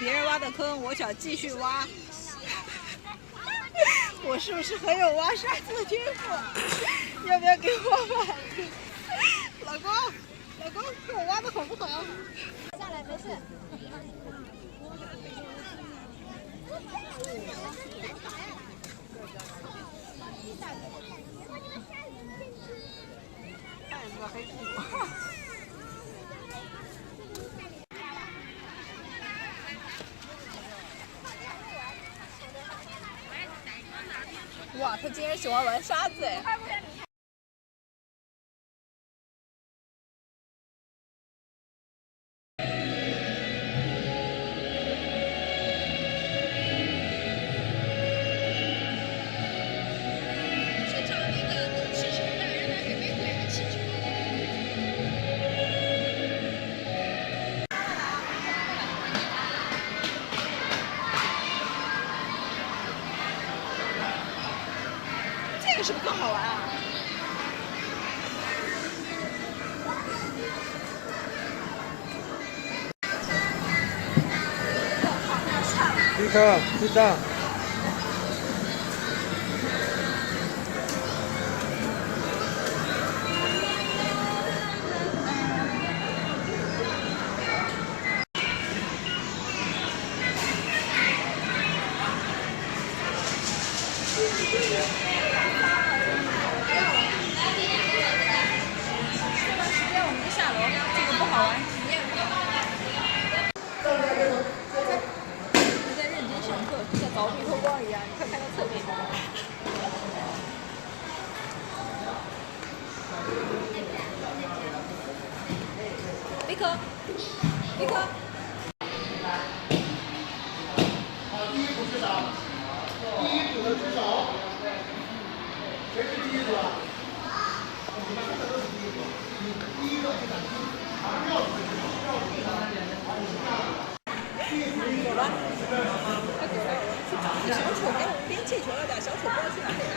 别人挖的坑，我想继续挖。我是不是很有挖沙子的天赋？要不要给我挖？老公，老公，看我挖的好不好？下来，没事。哇，他竟然喜欢玩沙子哎！这个是不是更好玩啊？立刻，知道。立刻，立刻。第一组举手，第一组的举手，谁是第一组啊？你们现在都是第一组，你第一个是哪个？第二组的举手，第二组举手。好，你们看，第一组一走了。小丑给我们编气球了点，小丑不知道去哪里了。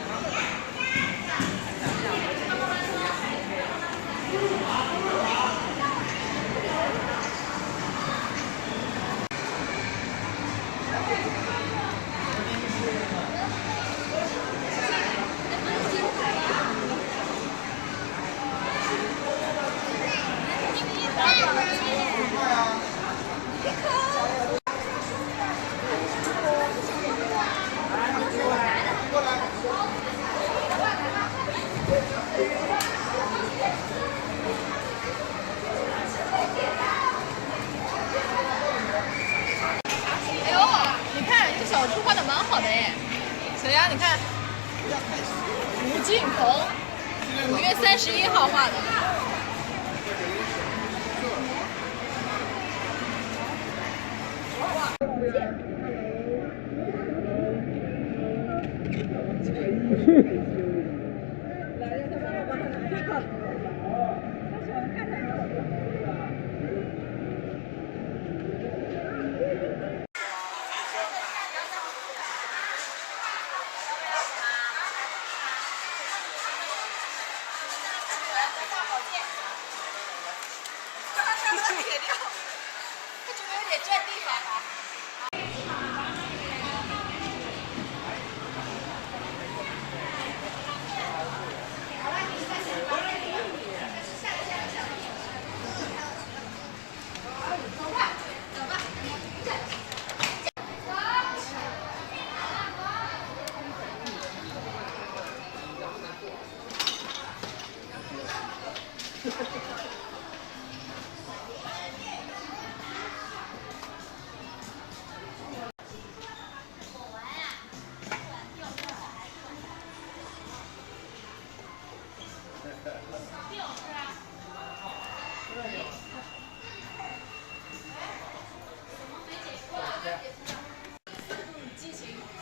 画的蛮好的哎，谁呀？你看，吴敬鹏，5月31号画的。来，让他妈妈帮他拿票。他喜欢看看。铁掉，他觉得有点占地方了。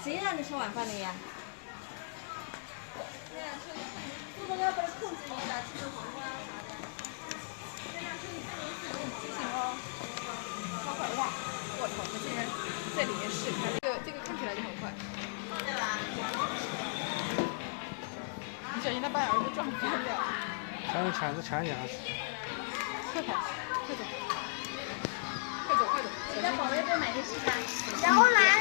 谁让你吃晚饭的呀？不能要不然控制一下，吃个黄瓜啥的。激情哦，超快！哇，我操，他竟然在里面试开了。这个看起来就很快。你小心他把儿子撞翻了。他用铲子铲你儿子。快跑，快走，快走，快走！你在保卫队。就买个鸡蛋，小欧来。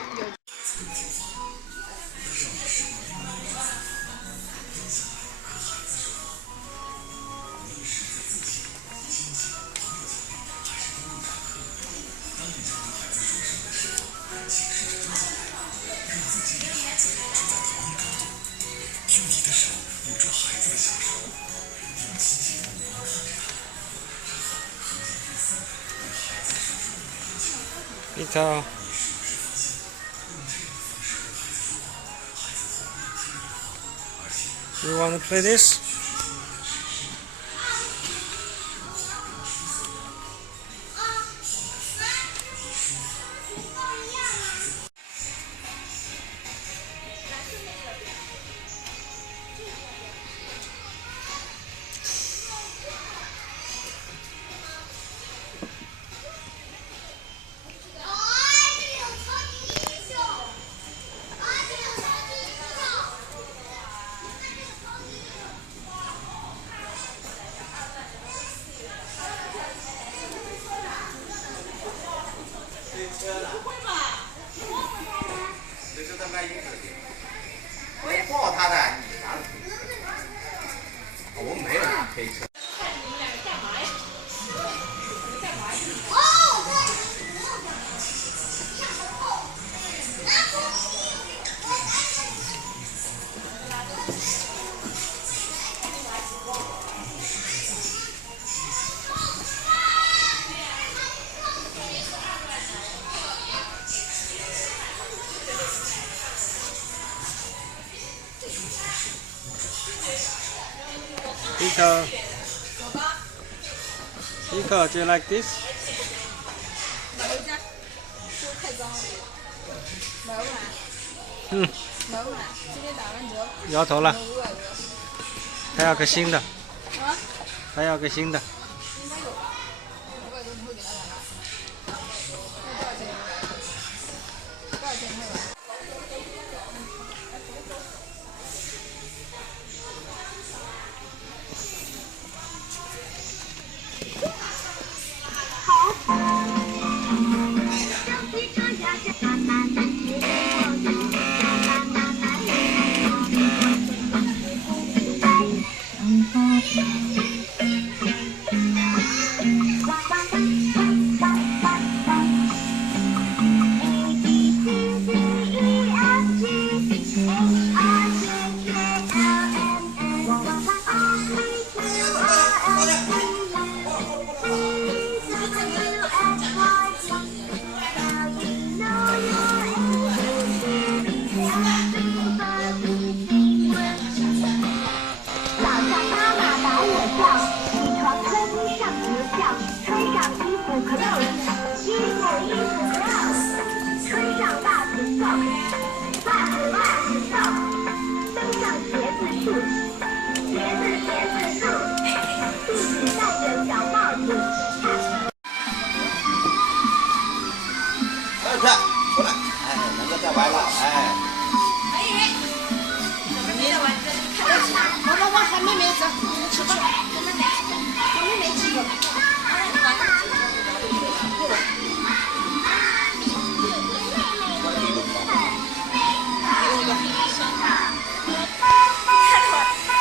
Peter, you want to play this?我抱他的，你拿的。我没有拿推车。Peter, Peter, do you like this? 买回家，这个太脏了。买不买？嗯，买不买？今天打完折，摇头了， 500多。他要个新的，啊？他要个新的。应该有吧？500多你会给他买吗？那多少钱？多少钱你会买？出来，哎，能够再玩了，哎。我喊妹妹走，吃饭。我妹妹吃过。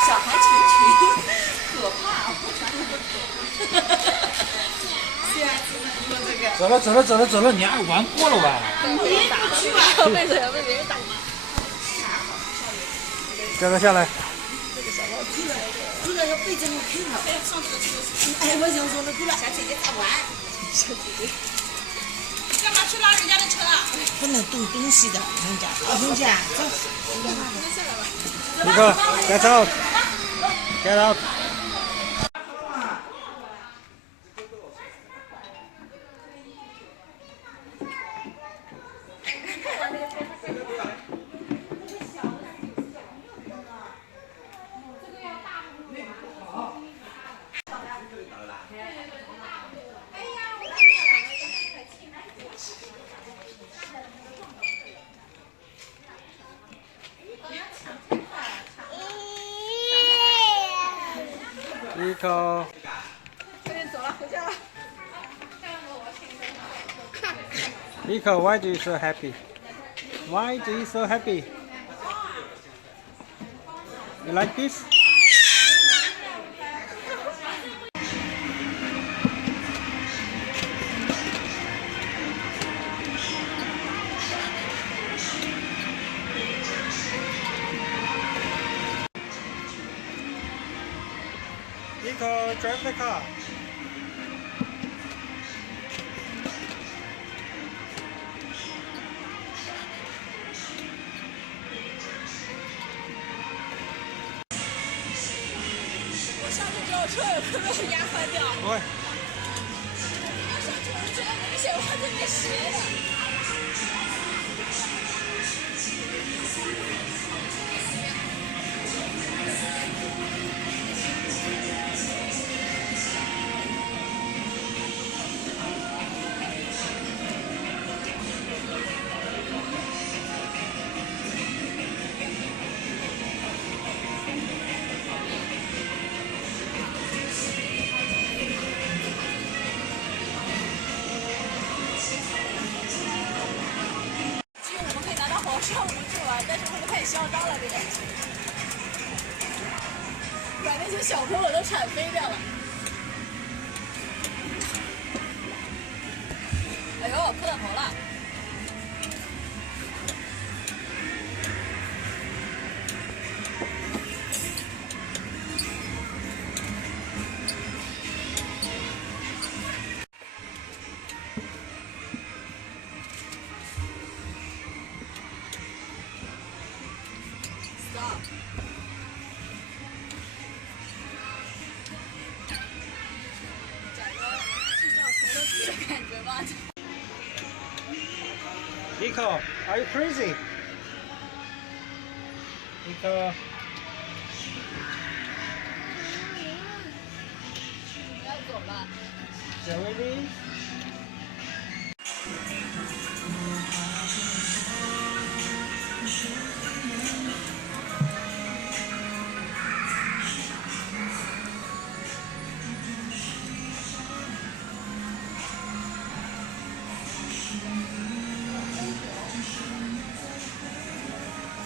小孩成群，可怕！走了，你还玩过了吧？被别人打。叫他下来。这个要背着你看了。哎，我想说了，过来。小姐姐在玩。小姐姐。干嘛去拉人家的车啊？不能动东西的，人家。人家走。尼克 ，get out， get out。尼克，快点走了，回家了。尼 Nico, why do you so happy? Why do you so happy? You like this? Nico, drive the car.车有没有压坏掉？不会。我上去我觉得明显我这边斜的。上不住了，但是他们太嚣张了，这个，把那些小朋友都铲飞掉了。哎呦，磕到头了！Nico, are you crazy? Nico. 不要走了。Shall we leave?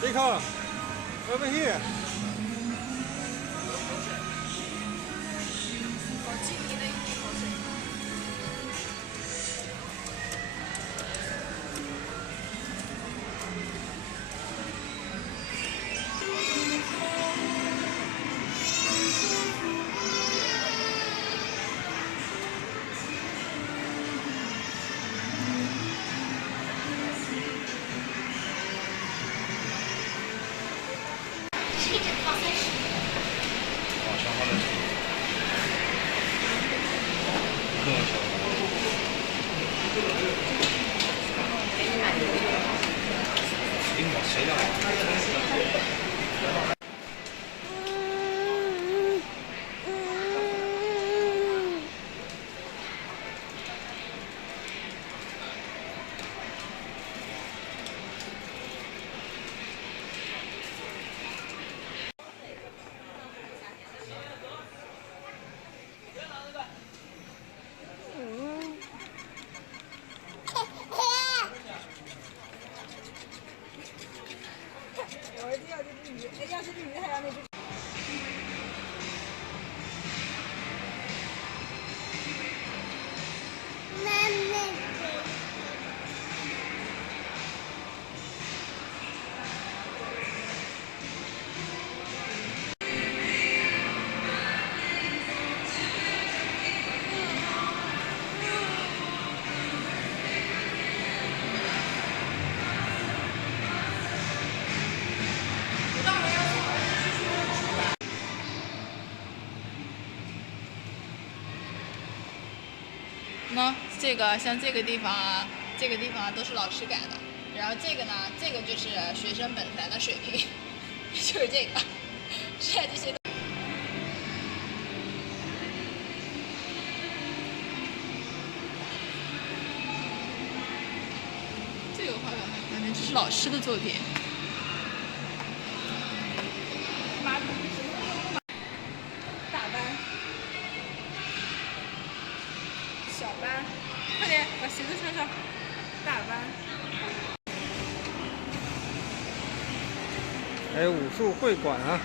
Nico, over here. 好轻易的一滴口水。那这个像这个地方啊，这个地方都是老师改的，然后这个呢，这个就是学生本来的水平，就是这个，剩下这些都。这个画感觉这是老师的作品。大班。小班，快点把鞋子穿上。大班。还有武术会馆啊。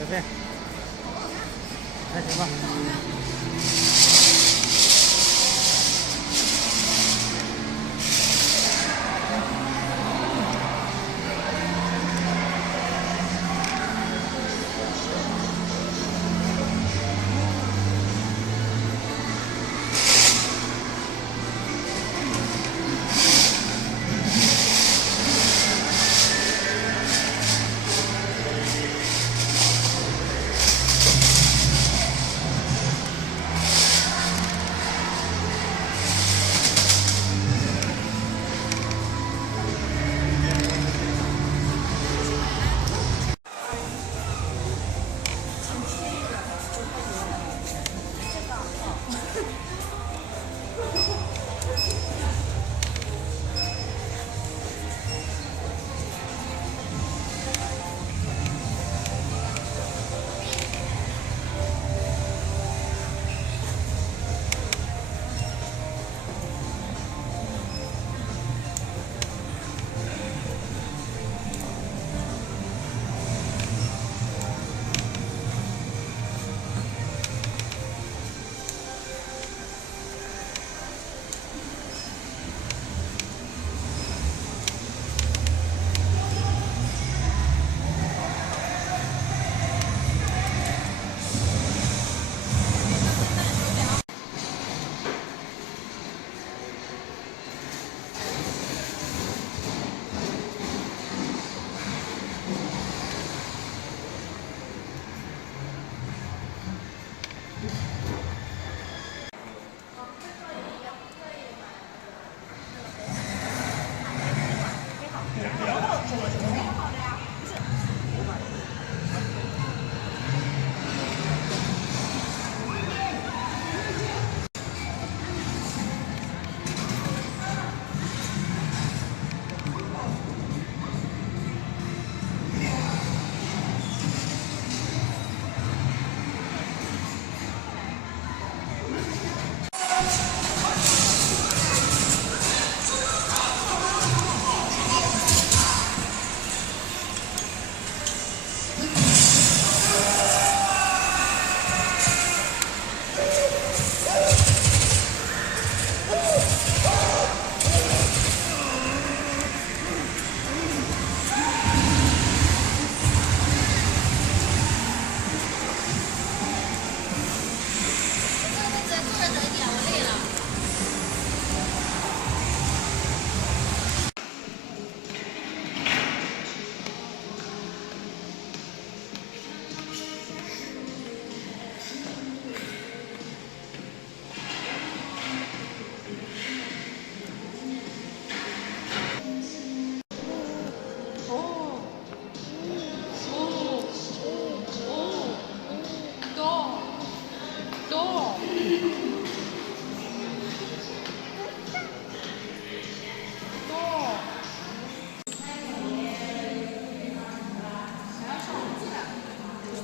随便，还行吧。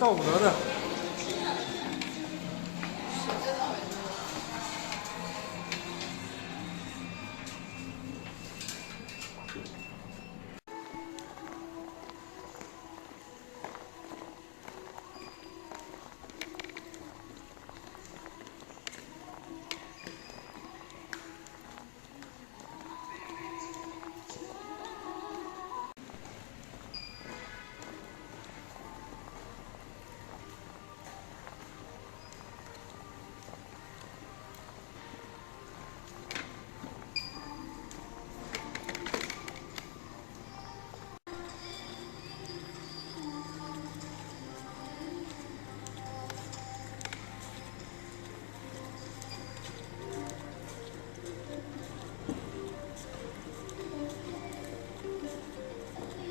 赵武德的。